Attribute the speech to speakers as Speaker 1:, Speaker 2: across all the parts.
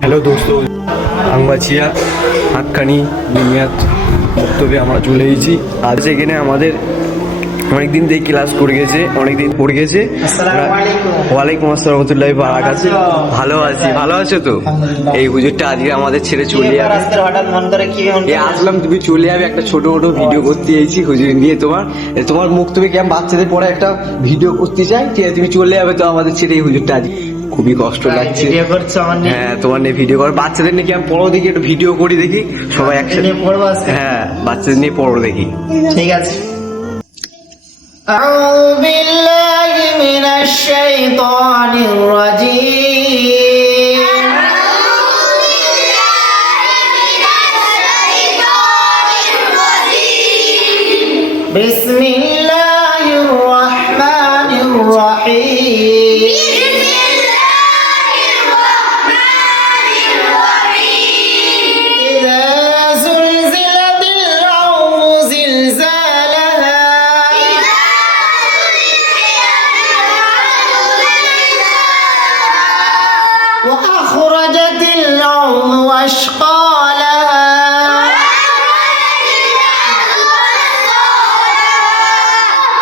Speaker 1: Hello দোস্ত আংবাছিয়া হাক্কানি বুনিয়াদ বক্তব্যে আমরা চলে এসেছি। আজ এখানে আমাদের অনেক দিন থেকে ক্লাস করে গেছে অনেক দিন পড়ে গেছে। ওয়ালাইকুম আসসালাম রহমতুল্লাহ বারাকাত ভালো আছি? ভালো আছো তো? এই হুজুরটা আজকে আমাদের ছেড়ে চলে যাবে।
Speaker 2: আজকে
Speaker 1: আসলাম তুমি চলে যাবে একটা ছোট ছোট ভিডিও করতে চাইছি হুজুর নিয়ে তোমার। তোমার মুখ তুমি কেমন বাচ্চাদের পরে একটা ভিডিও করতে চাই ঠিক আছে তুমি চলে যাবে তো আমাদের ছেড়ে এই হুজুরটা আজ খুবই কষ্ট লাগছে
Speaker 2: ভিডিও করছো আমার নিয়ে
Speaker 1: হ্যাঁ তোমার নিয়ে ভিডিও কর বাচ্চাদের নিয়ে কি আমি পড়ো দেখি একটু ভিডিও করি দেখি সবাই একসাথে
Speaker 2: নিয়ে পড়বো আজকে?
Speaker 1: হ্যাঁ বাচ্চাদের নিয়ে পড়ো দেখি
Speaker 2: ঠিক আছে أعوذ بالله من الشيطان الرجيم بسم الله الرحمن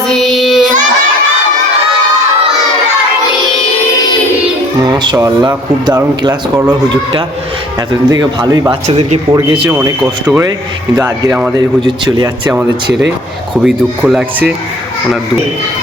Speaker 2: العظيم
Speaker 1: মাশাআল্লাহ খুব দারুণ ক্লাস করলো হুজুরটা এতদিন থেকে ভালোই বাচ্চাদেরকে পড়ে গেছে অনেক কষ্ট করে কিন্তু আজকে আমাদের হুজুর চলে যাচ্ছে আমাদের ছেড়ে খুবই দুঃখ লাগছে ওনার দুঃখ